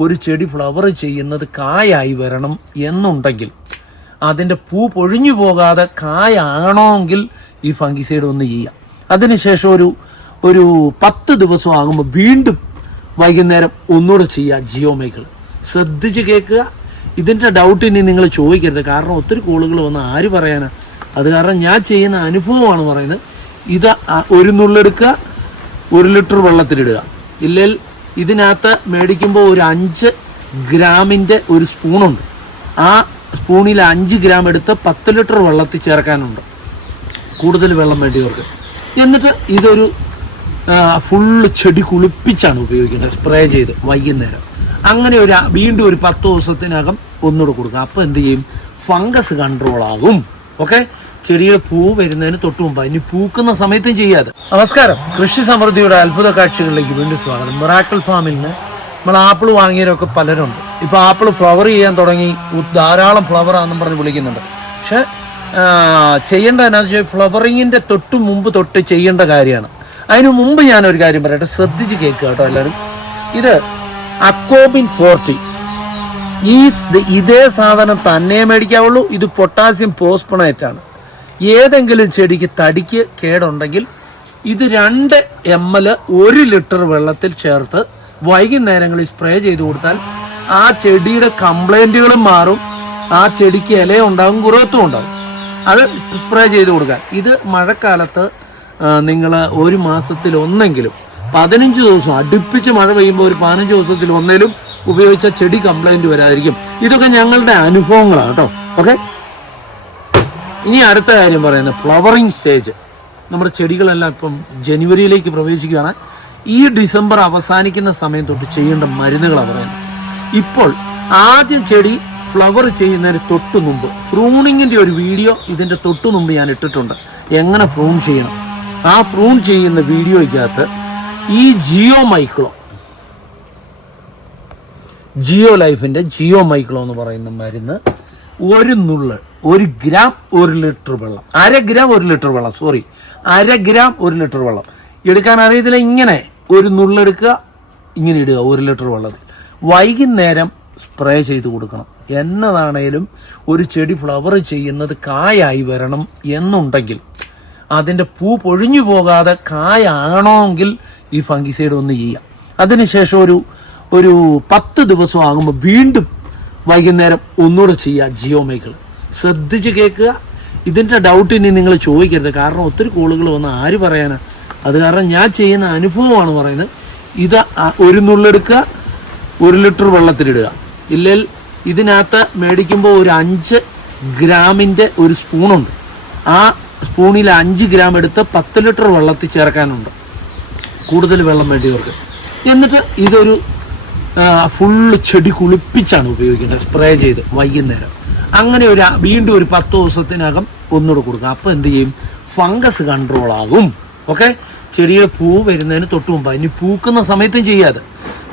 ഒരു ചെടി ഫ്ലവർ ചെയ്യുന്നത് കായായി വരണം എന്നുണ്ടെങ്കിൽ അതിന്റെ പൂ പൊഴിഞ്ഞു പോകാതെ കായാകണമെങ്കിൽ ഈ ഫംഗിസൈഡ് ഒന്ന് ചെയ്യാം. അതിനുശേഷം ഒരു ഒരു പത്ത് ദിവസം ആകുമ്പോൾ വീണ്ടും വൈകുന്നേരം ഒന്നുകൂടെ ചെയ്യുക ജിയോമേക്കൾ ശ്രദ്ധിച്ച് കേൾക്കുക. ഇതിന്റെ ഡൗട്ട് ഇനി നിങ്ങൾ ചോദിക്കരുത്. കാരണം ഒത്തിരി കോളുകൾ വന്ന് ആര് പറയാനാ? അത് കാരണം ഞാൻ ചെയ്യുന്ന അനുഭവമാണ് പറയുന്നത്. ഇത് ഒരു നുള്ളെടുക്കുക ഒരു ലിറ്റർ വെള്ളത്തിലിടുക. ഇല്ലെങ്കിൽ ഇതിനകത്ത് മേടിക്കുമ്പോൾ ഒരു അഞ്ച് ഗ്രാമിന്റെ ഒരു സ്പൂണുണ്ട്. ആ സ്പൂണിൽ അഞ്ച് ഗ്രാം എടുത്ത് പത്ത് ലിറ്റർ വെള്ളത്തിൽ ചേർക്കാനുണ്ട്. കൂടുതൽ വെള്ളം വേണ്ടിയവർക്ക്. എന്നിട്ട് ഇതൊരു ഫുള്ള് ചെടി കുളിപ്പിച്ചാണ് ഉപയോഗിക്കേണ്ടത് സ്പ്രേ ചെയ്ത് വൈകുന്നേരം. അങ്ങനെ ഒരു വീണ്ടും ഒരു പത്ത് ദിവസത്തിനകം ഒന്നുകൂടെ കൊടുക്കുക അപ്പോൾ എന്ത് ചെയ്യും? ഫംഗസ് കൺട്രോൾ ആകും. ഓക്കെ? ചെടിയുടെ പൂ വരുന്നതിന് തൊട്ട് മുമ്പ്. ഇനി പൂക്കുന്ന സമയത്തും ചെയ്യാതെ. നമസ്കാരം. കൃഷി സമൃദ്ധിയുടെ അത്ഭുത കാഴ്ചകളിലേക്ക് വീണ്ടും സ്വാഗതം. മിറാക്കിൾ ഫാമിൽ നിന്ന് നമ്മൾ ആപ്പിൾ വാങ്ങിയവരൊക്കെ പലരുണ്ട്. ഇപ്പോൾ ആപ്പിൾ ഫ്ലവർ ചെയ്യാൻ തുടങ്ങി. ധാരാളം ഫ്ലവർ ആണെന്നും പറഞ്ഞ് വിളിക്കുന്നുണ്ട്. പക്ഷെ ചെയ്യേണ്ട എന്നാന്ന് വെച്ചാൽ ഫ്ലവറിങ്ങിന്റെ തൊട്ട് മുമ്പ് തൊട്ട് ചെയ്യേണ്ട കാര്യമാണ്. അതിനു മുമ്പ് ഞാനൊരു കാര്യം പറയട്ടെ. ശ്രദ്ധിച്ച് കേൾക്കുക കേട്ടോ എല്ലാവരും. ഇത് അക്കോബിൻ ഫോർട്ടി. ഈ ഇത് സാധനം തന്നെ മേടിക്കാവുള്ളൂ. ഇത് പൊട്ടാസ്യം പോസ്പണേറ്റ് ആണ് ഏതെങ്കിലും ചെടിക്ക് തടിക്ക് കേടുണ്ടെങ്കിൽ ഇത് രണ്ട് എം എൽ ഒരു ലിറ്റർ വെള്ളത്തിൽ ചേർത്ത് വൈകുന്നേരങ്ങളിൽ സ്പ്രേ ചെയ്തു കൊടുത്താൽ ആ ചെടിയുടെ കംപ്ലൈന്റുകളും മാറും. ആ ചെടിക്ക് ഇല ഉണ്ടാകും ഗ്രോത്തും ഉണ്ടാകും അത് സ്പ്രേ ചെയ്ത് കൊടുക്കുക ഇത് മഴക്കാലത്ത് നിങ്ങൾ ഒരു മാസത്തിൽ ഒന്നെങ്കിലും പതിനഞ്ച് ദിവസം അടുപ്പിച്ച് മഴ പെയ്യുമ്പോൾ ഒരു പതിനഞ്ച് ദിവസത്തിൽ ഒന്നേലും ഉപയോഗിച്ച ചെടി കംപ്ലൈന്റ് വരാതിരിക്കും. ഇതൊക്കെ ഞങ്ങളുടെ അനുഭവങ്ങളാണ് കേട്ടോ. ഓക്കെ ഇനി അടുത്ത കാര്യം പറയുന്നത് ഫ്ലവറിങ് സ്റ്റേജ് നമ്മുടെ ചെടികളെല്ലാം ഇപ്പം ജനുവരിയിലേക്ക് പ്രവേശിക്കുകയാണ്. ഈ ഡിസംബർ അവസാനിക്കുന്ന സമയം തൊട്ട് ചെയ്യേണ്ട മരുന്നുകളാണ് പറയുന്നത്. ഇപ്പോൾ ആദ്യം ചെടി ഫ്ലവർ ചെയ്യുന്നതിന് തൊട്ട് മുമ്പ് ഫ്രൂണിങ്ങിന്റെ ഒരു വീഡിയോ ഇതിന്റെ തൊട്ട് മുമ്പ് ഞാൻ ഇട്ടിട്ടുണ്ട്. എങ്ങനെ ഫ്രൂൺ ചെയ്യണം? ആ ഫ്രൂൺ ചെയ്യുന്ന വീഡിയോയ്ക്കകത്ത് ഈ ജിയോ മൈക്രോ ജിയോ ലൈഫിന്റെ ജിയോ മൈക്രോ എന്ന് പറയുന്ന മരുന്ന് ഒരു നുള്ള് ഒരു ഗ്രാം ഒരു ലിറ്റർ വെള്ളം. അര ഗ്രാം ഒരു ലിറ്റർ വെള്ളം സോറി അര ഗ്രാം ഒരു ലിറ്റർ വെള്ളം. എടുക്കാൻ അറിയത്തില്ല ഇങ്ങനെ ഒരു നുള്ളെടുക്കുക ഇങ്ങനെ ഇടുക ഒരു ലിറ്റർ വെള്ളത്തിൽ വൈകുന്നേരം സ്പ്രേ ചെയ്ത് കൊടുക്കണം. എന്നതാണേലും ഒരു ചെടി ഫ്ലവർ ചെയ്യുന്നത് കായായി വരണം എന്നുണ്ടെങ്കിൽ അതിന്റെ പൂ പൊഴിഞ്ഞു പോകാതെ കായാകണമെങ്കിൽ ഈ ഫംഗിസൈഡ് ഒന്ന് ചെയ്യാം. അതിനുശേഷം ഒരു ഒരു പത്ത് ദിവസം ആകുമ്പോൾ വീണ്ടും വൈകുന്നേരം ഒന്നുകൂടെ ചെയ്യുക ജിയോ മേക്കൾ ശ്രദ്ധിച്ച് കേൾക്കുക. ഇതിന്റെ ഡൗട്ട് ഇനി നിങ്ങൾ ചോദിക്കരുത്. കാരണം ഒത്തിരി കോളുകൾ വന്ന് ആര് പറയാനാണ് അത് കാരണം ഞാൻ ചെയ്യുന്ന അനുഭവമാണ് പറയുന്നത്. ഇത് ഒരു നുള്ളെടുക്കുക ഒരു ലിറ്റർ വെള്ളത്തിലിടുക. ഇല്ലെങ്കിൽ ഇതിനകത്ത് മേടിക്കുമ്പോൾ ഒരു അഞ്ച് ഗ്രാമിന്റെ ഒരു സ്പൂണുണ്ട്. ആ സ്പൂണിൽ അഞ്ച് ഗ്രാം എടുത്ത് പത്ത് ലിറ്റർ വെള്ളത്തിൽ ചേർക്കാനുണ്ട്. കൂടുതൽ വെള്ളം വേണ്ടിയവർക്ക്. എന്നിട്ട് ഇതൊരു ഫുള്ള് ചെടി കുളിപ്പിച്ചാണ് ഉപയോഗിക്കേണ്ടത് സ്പ്രേ ചെയ്ത് വൈകുന്നേരം. അങ്ങനെ ഒരു വീണ്ടും ഒരു പത്ത് ദിവസത്തിനകം ഒന്നുകൂടെ കൊടുക്കുക. അപ്പോൾ എന്ത് ചെയ്യും? ഫംഗസ് കൺട്രോൾ ആകും. ഓക്കെ ചെടിയുടെ പൂ വരുന്നതിന് തൊട്ട് മുമ്പ്. ഇനി പൂക്കുന്ന സമയത്തും ചെയ്യാതെ.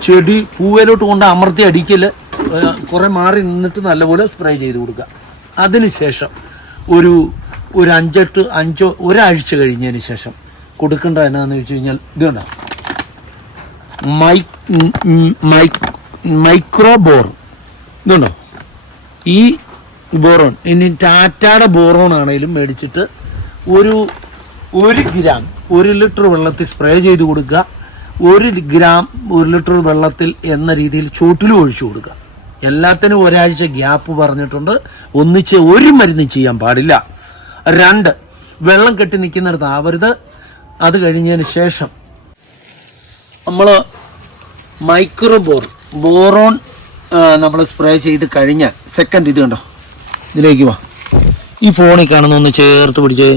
ചെടി പൂവേലോട്ട് കൊണ്ട് അമർത്തി അടിക്കൽ കുറെ മാറി നിന്നിട്ട് നല്ലപോലെ സ്പ്രേ ചെയ്ത് കൊടുക്കുക. അതിനുശേഷം ഒരു ഒരു അഞ്ചെട്ട് അഞ്ചോ ഒരാഴ്ച കഴിഞ്ഞതിന് ശേഷം കൊടുക്കേണ്ട എന്നാന്ന് വെച്ച് കഴിഞ്ഞാൽ ഇത് മൈക്രോ ബോർ ഇതുണ്ടോ? ഈ ബോറോൺ ഇനി ടാറ്റയുടെ ബോറോൺ ആണെങ്കിലും മേടിച്ചിട്ട് ഒരു ഒരു ഗ്രാം ഒരു ലിറ്റർ വെള്ളത്തിൽ സ്പ്രേ ചെയ്ത് കൊടുക്കുക. ഒരു ഗ്രാം ഒരു ലിറ്റർ വെള്ളത്തിൽ എന്ന രീതിയിൽ ചൂട്ടിലും ഒഴിച്ചു കൊടുക്കുക. എല്ലാത്തിനും ഒരാഴ്ച ഗ്യാപ്പ് പറഞ്ഞിട്ടുണ്ട്. ഒന്നിച്ച് ഒരു മരുന്ന് ചെയ്യാൻ പാടില്ല. രണ്ട് വെള്ളം കെട്ടി നിൽക്കുന്നിടത്ത് ആവരുത്. അത് കഴിഞ്ഞതിന് ശേഷം നമ്മൾ മൈക്രോ ബോർ ബോറോൺ നമ്മൾ സ്പ്രേ ചെയ്ത് കഴിഞ്ഞാൽ സെക്കൻഡ് ഇത് കണ്ടോ? ഇതിലേക്ക് വാ. ഈ ഫോണിൽ കാണുന്ന ഒന്ന് ചേർത്ത് പിടിച്ച്.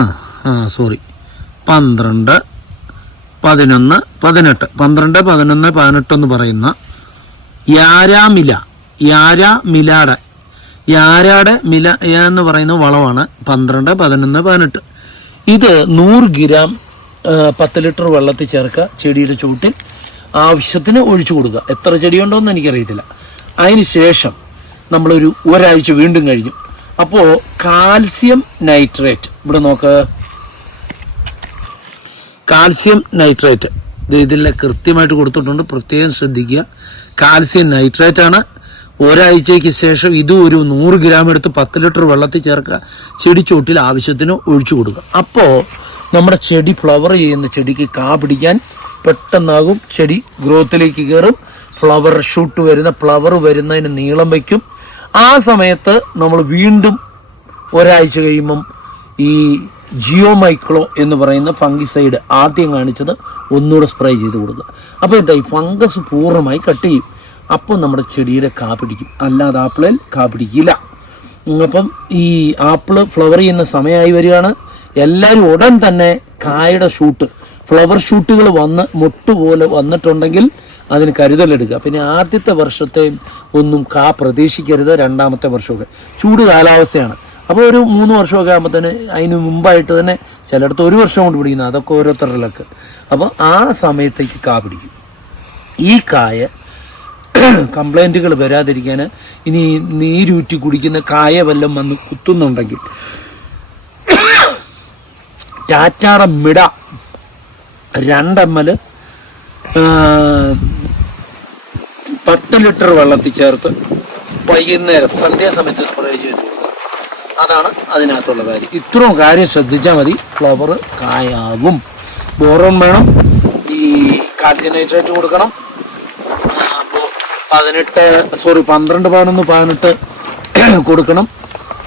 ആ ആ സോറി പന്ത്രണ്ട് പതിനൊന്ന് പതിനെട്ട്. പന്ത്രണ്ട് പതിനൊന്ന് പതിനെട്ടെന്ന് പറയുന്ന യാരാമില യാരാ മിലാട യാരാടെ മില എന്ന് പറയുന്ന വളമാണ് പന്ത്രണ്ട് പതിനൊന്ന് പതിനെട്ട്. ഇത് നൂറ് ഗ്രാം പത്ത് ലിറ്റർ വെള്ളത്തിൽ ചേർക്കുക ചെടിയുടെ ചൂട്ടിൽ ആവശ്യത്തിന് ഒഴിച്ചു കൊടുക്കുക. എത്ര ചെടിയുണ്ടോയെന്ന് എനിക്കറിയത്തില്ല. അതിന് ശേഷം നമ്മളൊരു ഒരാഴ്ച വീണ്ടും കഴിഞ്ഞു. അപ്പോൾ കാൽസ്യം നൈട്രേറ്റ്. ഇവിടെ നോക്ക്. Calcium nitrate. ഇത് ഇതിലെ കൃത്യമായിട്ട് കൊടുത്തിട്ടുണ്ട്. പ്രത്യേകം ശ്രദ്ധിക്കുക. കാൽസ്യം നൈട്രേറ്റ് ആണ് ഒരാഴ്ചയ്ക്ക് ശേഷം ഇത് ഒരു നൂറ് ഗ്രാം എടുത്ത് പത്ത് ലിറ്റർ വെള്ളത്തിൽ ചേർക്കുക. ചെടിച്ചോട്ടിൽ ആവശ്യത്തിന് ഒഴിച്ചു കൊടുക്കുക. അപ്പോൾ നമ്മുടെ ചെടി ഫ്ലവർ ചെയ്യുന്ന ചെടിക്ക് കാ പിടിക്കാൻ പെട്ടെന്നാകും. ചെടി ഗ്രോത്തിലേക്ക് കയറും. ഫ്ലവർ ഷൂട്ട് വരുന്ന ഫ്ലവർ വരുന്നതിന് നീളം വയ്ക്കും. ആ സമയത്ത് നമ്മൾ വീണ്ടും ഒരാഴ്ച കഴിയുമ്പം ഈ ജിയോ മൈക്രോ എന്ന് പറയുന്ന ഫംഗിസൈഡ് ആദ്യം കാണിച്ചത് ഒന്നുകൂടെ സ്പ്രേ ചെയ്ത് കൊടുക്കുക അപ്പോൾ എന്താ ഈ ഫംഗസ് പൂർണമായി കട്ട് ചെയ്യും. അപ്പോൾ നമ്മുടെ ചെടിയുടെ കാ പിടിക്കും. അല്ലാതെ ആപ്പിളിൽ കാ പിടിക്കില്ല. അപ്പം ഈ ആപ്പിൾ ഫ്ലവർ ചെയ്യുന്ന സമയമായി വരികയാണ്. എല്ലാവരും ഉടൻ തന്നെ കായയുടെ ഷൂട്ട് ഫ്ലവർ ഷൂട്ടുകൾ വന്ന് മുട്ടുപോലെ വന്നിട്ടുണ്ടെങ്കിൽ അതിന് കരുതലെടുക്കുക. പിന്നെ ആദ്യത്തെ വർഷത്തെയും ഒന്നും കാ പ്രതീക്ഷിക്കരുത് രണ്ടാമത്തെ വർഷമൊക്കെ. ചൂട് കാലാവസ്ഥയാണ്. അപ്പോൾ ഒരു മൂന്ന് വർഷമൊക്കെ ആകുമ്പോഴത്തേന് അതിന് മുമ്പായിട്ട് തന്നെ ചിലയിടത്ത് ഒരു വർഷം കൊണ്ട് പിടിക്കുന്നത് അതൊക്കെ ഓരോരുത്തരുടെ ലക്ക് അപ്പോൾ ആ സമയത്തേക്ക് കാ പിടിക്കും. ഈ കായ കംപ്ലൈന്റുകൾ വരാതിരിക്കാൻ ഇനി നീരൂറ്റി കുടിക്കുന്ന കായ വല്ലം വന്ന് കുത്തുന്നുണ്ടെങ്കിൽ ടാറ്റാറ മിട. രണ്ട് എൽ പത്ത് ലിറ്റർ വെള്ളത്തിൽ ചേർത്ത് വൈകുന്നേരം സന്ധ്യാസമയത്ത് സ്പ്രേ ചെയ്ത് കൊടുക്കുക അതാണ് അതിനകത്തുള്ള കാര്യം ഇത്രയും കാര്യം ശ്രദ്ധിച്ചാൽ മതി. ഫ്ലവർ കായാകും. ബോറോൺ വേണം. ഈ കാൽസ്യം നൈട്രേറ്റ് കൊടുക്കണം. അപ്പോൾ പതിനെട്ട് സോറി പന്ത്രണ്ട് പതിനൊന്ന് പതിനെട്ട് കൊടുക്കണം.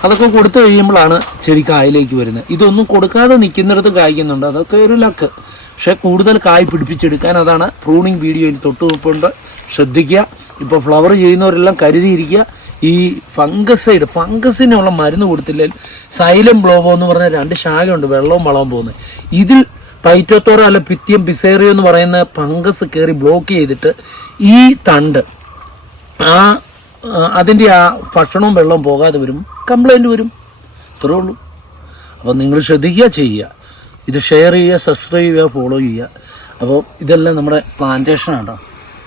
അതൊക്കെ കൊടുത്തു കഴിയുമ്പോഴാണ് ചെടി കായലേക്ക് വരുന്നത്. ഇതൊന്നും കൊടുക്കാതെ നിൽക്കുന്നിടത്ത് കായ്ക്കുന്നുണ്ട്. അതൊക്കെ ഒരു ലക്ക് പക്ഷേ കൂടുതൽ കായ് പിടിപ്പിച്ചെടുക്കാൻ അതാണ് പ്രൂണിങ് വീഡിയോയിൽ തൊട്ട് ഉൾപ്പുണ്ട് ശ്രദ്ധിക്കുക. ഇപ്പോൾ ഫ്ലവർ ചെയ്യുന്നവരെല്ലാം കരുതിയിരിക്കുക. ഈ ഫംഗസൈഡ് ഫംഗസിനുള്ള മരുന്ന് കൊടുത്തില്ലെങ്കിൽ സൈലം ബ്ലോബോ എന്ന് പറഞ്ഞ രണ്ട് ശാഖയുണ്ട് വെള്ളവും വളവും പോകുന്നത്. ഇതിൽ പൈറ്റോത്തോറ അല്ല പിത്യം പിസേറിയോ എന്ന് പറയുന്ന ഫംഗസ് കയറി ബ്ലോക്ക് ചെയ്തിട്ട് ഈ തണ്ട് ആ, അതിന്റെ ആ ഭക്ഷണവും വെള്ളവും പോകാതെ വരും. കംപ്ലൈന്റ് വരും. ഇത്രേ ഉള്ളൂ. അപ്പോൾ നിങ്ങൾ ശ്രദ്ധിക്കുക ചെയ്യുക. ഇത് ഷെയർ ചെയ്യുക സബ്സ്ക്രൈബ് ചെയ്യുക ഫോളോ ചെയ്യുക. അപ്പോൾ ഇതെല്ലാം നമ്മുടെ പ്ലാന്റേഷൻ ആട്ടോ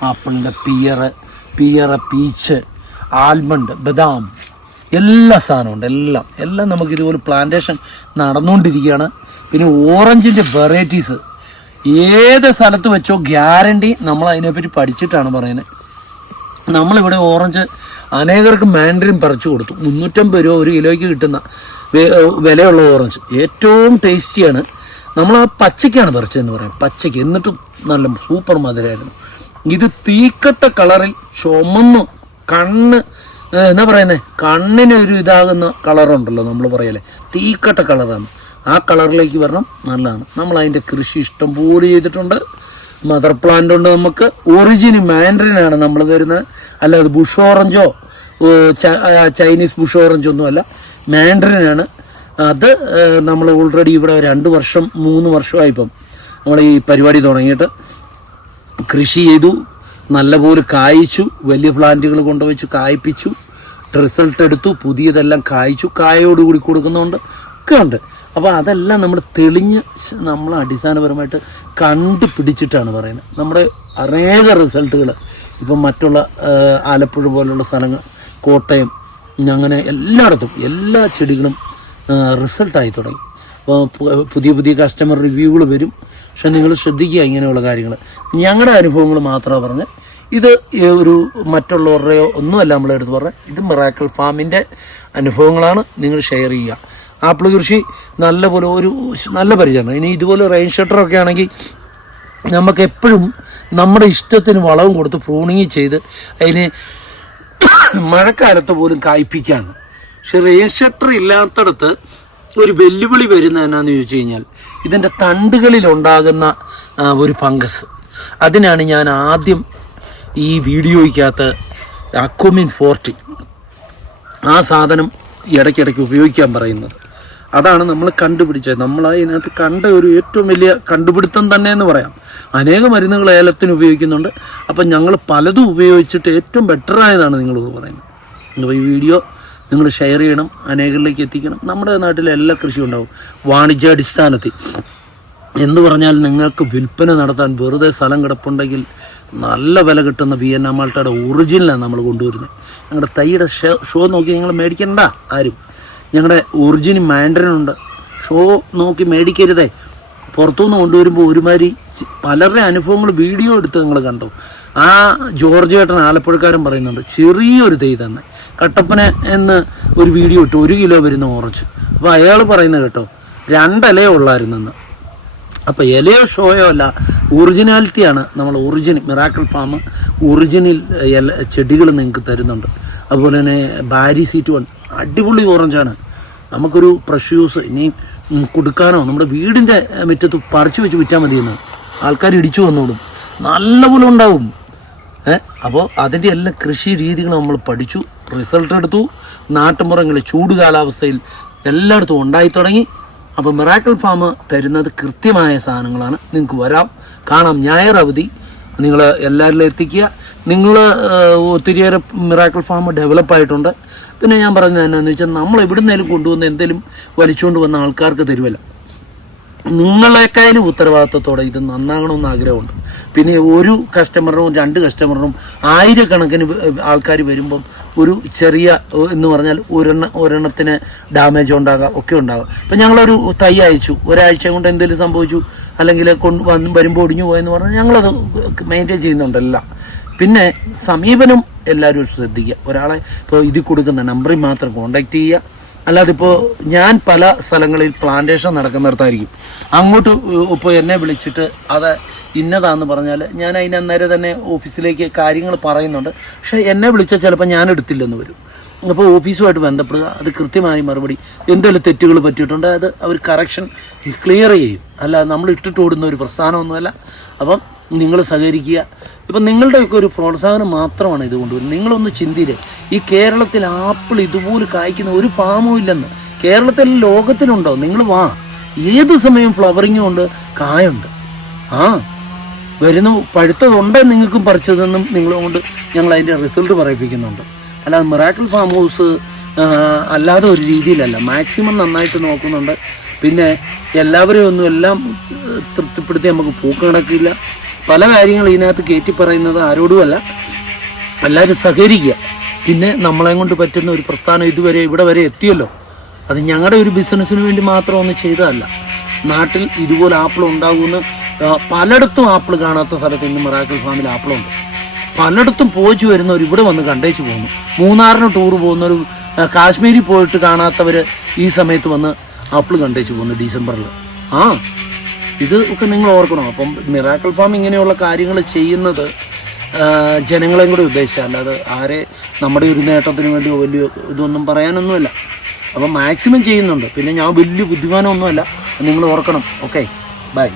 ആപ്പിളിന്റെ പിയറ് പിയറ് പീച്ച് ആൽമണ്ട് ബദാം എല്ലാ സാധനമുണ്ട് എല്ലാം. എല്ലാം നമുക്ക് ഇതുപോലെ പ്ലാന്റേഷൻ നടന്നുകൊണ്ടിരിക്കുകയാണ്. പിന്നെ ഓറഞ്ചിന്റെ വെറൈറ്റീസ് ഏത് സ്ഥലത്ത് വെച്ചോ ഗ്യാരണ്ടി നമ്മൾ അതിനെപ്പറ്റി പഠിച്ചിട്ടാണ് പറയുന്നത്. നമ്മളിവിടെ ഓറഞ്ച് അനേകർക്ക് മാൻഡറിൻ പറിച്ചു കൊടുത്തു. മുന്നൂറ്റമ്പത് രൂപ ഒരു കിലോയ്ക്ക് കിട്ടുന്ന വിലയുള്ള ഓറഞ്ച്. ഏറ്റവും ടേസ്റ്റിയാണ്. നമ്മൾ ആ പച്ചയ്ക്കാണ് പറിച്ചതെന്ന് പറയാം. പച്ചയ്ക്ക്. എന്നിട്ടും നല്ല സൂപ്പർ മധുരമായിരുന്നു ഇത് തീക്കട്ട കളറിൽ ചുമന്നു. കണ്ണ് എന്നാ പറയുന്നത് കണ്ണിനൊരു ഇതാകുന്ന കളറുണ്ടല്ലോ നമ്മൾ പറയല്ലേ തീക്കട്ട കളറാണ്. ആ കളറിലേക്ക് വരണം. നല്ലതാണ്. നമ്മൾ അതിന്റെ കൃഷി ഇഷ്ടം പോലെ ചെയ്തിട്ടുണ്ട്. മദർ പ്ലാന്റ് ഉണ്ട് നമുക്ക് ഒറിജിൻ മാൻഡറിനാണ് നമ്മൾ തരുന്നത്. അല്ലാതെ ബുഷ് ഓറഞ്ചോ ചൈനീസ് ബുഷ് ഓറഞ്ച് ഒന്നുമല്ല. മാൻഡറിനാണ് അത് നമ്മൾ ഓൾറെഡി ഇവിടെ രണ്ട് വർഷം മൂന്ന് വർഷമായിപ്പം നമ്മൾ ഈ പരിപാടി തുടങ്ങിയിട്ട് കൃഷി ചെയ്തു. നല്ലപോലെ കായ്ച്ചു. വലിയ പ്ലാന്റുകൾ കൊണ്ടുവച്ച് കായ്പിച്ചു റിസൾട്ട് എടുത്തു. പുതിയതെല്ലാം കായ്ച്ചു. കായോടുകൂടി കൊടുക്കുന്നുണ്ട്. ഒക്കെ ഉണ്ട് അപ്പോൾ അതെല്ലാം നമ്മൾ തെളിഞ്ഞ് നമ്മൾ അടിസ്ഥാനപരമായിട്ട് കണ്ടുപിടിച്ചിട്ടാണ് പറയുന്നത്. നമ്മുടെ അനേക റിസൾട്ടുകൾ ഇപ്പം മറ്റുള്ള ആലപ്പുഴ പോലുള്ള സ്ഥലങ്ങൾ കോട്ടയം അങ്ങനെ എല്ലായിടത്തും എല്ലാ ചെടികളും റിസൾട്ടായി തുടങ്ങി. അപ്പോൾ പുതിയ പുതിയ കസ്റ്റമർ റിവ്യൂകൾ വരും. പക്ഷെ നിങ്ങൾ ശ്രദ്ധിക്കുക ഇങ്ങനെയുള്ള കാര്യങ്ങൾ. ഞങ്ങളുടെ അനുഭവങ്ങൾ മാത്രമാണ് പറഞ്ഞ് ഇത് ഒരു മറ്റുള്ളവരുടെയോ ഒന്നുമല്ല നമ്മളെടുത്ത് പറഞ്ഞത്. ഇത് മിറാക്കിൾ ഫാമിന്റെ അനുഭവങ്ങളാണ്. നിങ്ങൾ ഷെയർ ചെയ്യുക. ആപ്പിൾ കൃഷി നല്ലപോലെ ഒരു നല്ല പരിചരണം. ഇനി ഇതുപോലെ റെയിൻ ഷട്ടറൊക്കെ ആണെങ്കിൽ നമുക്ക് എപ്പോഴും നമ്മുടെ ഇഷ്ടത്തിന് വളവും കൊടുത്ത് പ്രൂണിങ് ചെയ്ത് അതിനെ മഴക്കാലത്ത് പോലും കായ്പ്പിക്കാണ്. പക്ഷെ റെയിൻ ഷട്ടർ ഇല്ലാത്തടത്ത് ഒരു വെല്ലുവിളി വരുന്ന എന്നാന്ന് ചോദിച്ചു കഴിഞ്ഞാൽ ഇതിന്റെ തണ്ടുകളിൽ ഉണ്ടാകുന്ന ഒരു ഫംഗസ് അതിനാണ് ഞാൻ ആദ്യം ഈ വീഡിയോയ്ക്കകത്ത് അക്വമിൻ ഫോർട്ടി ആ സാധനം ഇടയ്ക്കിടയ്ക്ക് ഉപയോഗിക്കാൻ പറയുന്നത്. അതാണ് നമ്മൾ കണ്ടുപിടിച്ചത്. നമ്മൾ അതിനകത്ത് കണ്ട ഒരു ഏറ്റവും വലിയ കണ്ടുപിടുത്തം തന്നെ എന്ന് പറയാം. അനേക മരുന്നുകൾ ഏലത്തിന് ഉപയോഗിക്കുന്നുണ്ട്. അപ്പം ഞങ്ങൾ പലതും ഉപയോഗിച്ചിട്ട് ഏറ്റവും ബെറ്ററായതാണ് നിങ്ങളോട് പറയുന്നത്. അപ്പോൾ ഈ വീഡിയോ നിങ്ങൾ ഷെയർ ചെയ്യണം അനേകരിലേക്ക് എത്തിക്കണം. നമ്മുടെ നാട്ടിൽ എല്ലാ കൃഷിയും ഉണ്ടാവും. വാണിജ്യാടിസ്ഥാനത്തിൽ. എന്ന് പറഞ്ഞാൽ നിങ്ങൾക്ക് വിൽപ്പന നടത്താൻ വെറുതെ സ്ഥലം കിടപ്പുണ്ടെങ്കിൽ നല്ല വില കിട്ടുന്ന വി എൻ അമാൾട്ടയുടെ ഒറിജിനലാണ് നമ്മൾ കൊണ്ടുവരുന്നത്. ഞങ്ങളുടെ തൈയുടെ ഷോ നോക്കി നിങ്ങൾ മേടിക്കണ്ട ആരും. ഞങ്ങളുടെ ഒറിജിൻ മാൻഡറിനുണ്ട് ഷോ നോക്കി മേടിക്കരുതേ. പുറത്തുനിന്ന് കൊണ്ടുവരുമ്പോൾ ഒരുമാതിരി പലരുടെ അനുഭവങ്ങൾ വീഡിയോ എടുത്ത് നിങ്ങൾ കണ്ടു. ആ ജോർജ് ഏട്ടൻ ആലപ്പുഴക്കാരൻ പറയുന്നുണ്ട് ചെറിയൊരു തൈ തന്നെ കട്ടപ്പന എന്ന് ഒരു വീഡിയോ ഇട്ട് ഒരു കിലോ വരുന്ന ഓറഞ്ച്. അപ്പോൾ അയാൾ പറയുന്നത് കേട്ടോ രണ്ടിലേ ഉള്ളായിരുന്നെന്ന്. അപ്പോൾ ഇലയോ ഷോയോ അല്ല ഒറിജിനാലിറ്റിയാണ് നമ്മൾ ഒറിജിൻ മിറാക്കിൾ ഫാം ഒറിജിനൽ ഇല ചെടികൾ നിങ്ങൾക്ക് തരുന്നുണ്ട്. അതുപോലെ തന്നെ ബാരി സീറ്റ് വൺ. അടിപൊളി ഓറഞ്ചാണ്. നമുക്കൊരു ഫ്രഷ് ജ്യൂസ് ഇനി കൊടുക്കാനോ നമ്മുടെ വീടിന്റെ മുറ്റത്ത് പറിച്ചു വെച്ച് വിറ്റാൽ മതിയെന്ന് ആൾക്കാർ ഇടിച്ചു വന്നോളും. നല്ലപോലെ ഉണ്ടാവും. ഏഹ് അപ്പോൾ അതിന്റെ എല്ലാ കൃഷി രീതികൾ നമ്മൾ പഠിച്ചു റിസൾട്ട് എടുത്തു. നാട്ടുമുറങ്ങൾ ചൂട് കാലാവസ്ഥയിൽ എല്ലായിടത്തും ഉണ്ടായി തുടങ്ങി. അപ്പോൾ മിറാക്കിൾ ഫാം തരുന്നത് കൃത്യമായ സാധനങ്ങളാണ്. നിങ്ങൾക്ക് വരാം. കാണാം. ഞായർ അവധി. നിങ്ങൾ എല്ലാവരിലും എത്തിക്കുക. നിങ്ങൾ ഒത്തിരിയേറെ മിറാക്കിൾ ഫാം ഡെവലപ്പ് ആയിട്ടുണ്ട്. പിന്നെ ഞാൻ പറഞ്ഞത് എന്നാന്ന് വെച്ചാൽ നമ്മൾ എവിടുന്നേലും കൊണ്ടുവന്ന് എന്തെങ്കിലും വലിച്ചുകൊണ്ട് വന്ന ആൾക്കാർക്ക് തരുമല്ല നിങ്ങളെക്കാളും ഉത്തരവാദിത്തത്തോടെ ഇത് നന്നാകണമെന്ന് ആഗ്രഹമുണ്ട്. പിന്നെ ഒരു കസ്റ്റമറിനും രണ്ട് കസ്റ്റമറിനും ആയിരക്കണക്കിന് ആൾക്കാർ വരുമ്പം ഒരു ചെറിയ എന്ന് പറഞ്ഞാൽ ഒരെണ്ണ ഒരെണ്ണത്തിന് ഡാമേജ് ഉണ്ടാകാം ഒക്കെ ഉണ്ടാകാം. ഇപ്പം ഞങ്ങളൊരു തൈ അയച്ചു. ഒരാഴ്ച കൊണ്ട് എന്തെങ്കിലും സംഭവിച്ചു. അല്ലെങ്കിൽ കൊണ്ട് വന്ന് വരുമ്പോൾ ഒടിഞ്ഞു പോയെന്ന് പറഞ്ഞാൽ ഞങ്ങളത് മെയിന്റെയിൻ ചെയ്യുന്നുണ്ടല്ല പിന്നെ സമീപനം എല്ലാവരും ശ്രദ്ധിക്കുക. ഒരാളെ ഇപ്പോൾ ഇതിൽ കൊടുക്കുന്ന നമ്പറിൽ മാത്രം കോണ്ടാക്ട് ചെയ്യുക. അല്ലാതെ ഇപ്പോൾ ഞാൻ പല സ്ഥലങ്ങളിൽ പ്ലാന്റേഷൻ നടക്കുന്നിടത്തായിരിക്കും. അങ്ങോട്ട് ഇപ്പോൾ എന്നെ വിളിച്ചിട്ട് അത് ഇന്നതാന്ന് പറഞ്ഞാൽ ഞാൻ അതിന് അന്നേരം തന്നെ ഓഫീസിലേക്ക് കാര്യങ്ങൾ പറയുന്നുണ്ട്. പക്ഷേ എന്നെ വിളിച്ചാൽ ചിലപ്പോൾ ഞാൻ എടുത്തില്ലെന്ന് വരും. അപ്പോൾ ഓഫീസുമായിട്ട് ബന്ധപ്പെടുക അത് കൃത്യമായി മറുപടി. എന്തെങ്കിലും തെറ്റുകൾ പറ്റിയിട്ടുണ്ട് അത് അവർ കറക്ഷൻ ക്ലിയർ ചെയ്യും. അല്ല നമ്മൾ ഇട്ടിട്ട് ഓടുന്ന ഒരു പ്രസ്ഥാനമൊന്നുമല്ല. അപ്പം നിങ്ങൾ സഹകരിക്കുക. ഇപ്പം നിങ്ങളുടെയൊക്കെ ഒരു പ്രോത്സാഹനം മാത്രമാണ് ഇത് കൊണ്ടുവരുന്നത്. നിങ്ങളൊന്ന് ചിന്തിയില്ലേ ഈ കേരളത്തിൽ ആപ്പിൾ ഇതുപോലെ കായ്ക്കുന്ന ഒരു ഫാമും ഇല്ലെന്ന്. കേരളത്തിൽ ലോകത്തിലുണ്ടോ? നിങ്ങൾ വാ. ഏത് സമയം ഫ്ലവറിങ്ങും ഉണ്ട് കായുണ്ട്? ആ. വരുന്ന പഴുത്തതുണ്ട് നിങ്ങൾക്കും പറിച്ചതെന്നും നിങ്ങളുകൊണ്ട് ഞങ്ങൾ അതിന്റെ റിസൾട്ട് പറയിപ്പിക്കുന്നുണ്ട്. അല്ലാതെ മിറാക്കിൾ ഫാം ഹൗസ് അല്ലാതെ ഒരു രീതിയിലല്ല. മാക്സിമം നന്നായിട്ട് നോക്കുന്നുണ്ട്. പിന്നെ എല്ലാവരെയും ഒന്നും എല്ലാം തൃപ്തിപ്പെടുത്തി നമുക്ക് പൂക്ക് കണക്കില്ല പല കാര്യങ്ങൾ ഇതിനകത്ത് കയറ്റി പറയുന്നത് ആരോടുമല്ല. എല്ലാവരും സഹകരിക്കുക. പിന്നെ നമ്മളെ കൊണ്ട് പറ്റുന്ന ഒരു പ്രസ്ഥാനം ഇതുവരെ ഇവിടെ വരെ എത്തിയല്ലോ. അത് ഞങ്ങളുടെ ഒരു ബിസിനസ്സിന് വേണ്ടി മാത്രം ഒന്ന് ചെയ്തതല്ല. നാട്ടിൽ ഇതുപോലെ ആപ്പിൾ ഉണ്ടാകുമെന്ന് പലയിടത്തും ആപ്പിൾ കാണാത്ത സ്ഥലത്ത് ഇന്ന് മറാക്കൽ ഫാമിൽ ആപ്പിളുണ്ട്. പലയിടത്തും പോയിച്ചു വരുന്നവർ ഇവിടെ വന്ന് കണ്ടേച്ച് പോകുന്നു. മൂന്നാറിന് ടൂർ പോകുന്നവർ കാശ്മീരിൽ പോയിട്ട് കാണാത്തവർ ഈ സമയത്ത് വന്ന് ആപ്പിൾ കണ്ടേച്ച് പോകുന്നു ഡിസംബറിൽ ആ ഇത് ഒക്കെ നിങ്ങൾ ഓർക്കണം. അപ്പം മിറാക്കിൾ ഫാം ഇങ്ങനെയുള്ള കാര്യങ്ങൾ ചെയ്യുന്നത് ജനങ്ങളെയും കൂടി ഉദ്ദേശിച്ച. അല്ലാതെ ആരെ നമ്മുടെ ഒരു നേട്ടത്തിന് വേണ്ടിയോ വലിയ ഇതൊന്നും പറയാനൊന്നുമില്ല. അപ്പം മാക്സിമം ചെയ്യുന്നുണ്ട്. പിന്നെ ഞാൻ വലിയ ബുദ്ധിമാനമൊന്നുമല്ല. നിങ്ങൾ ഓർക്കണം. ഓക്കെ? ബൈ.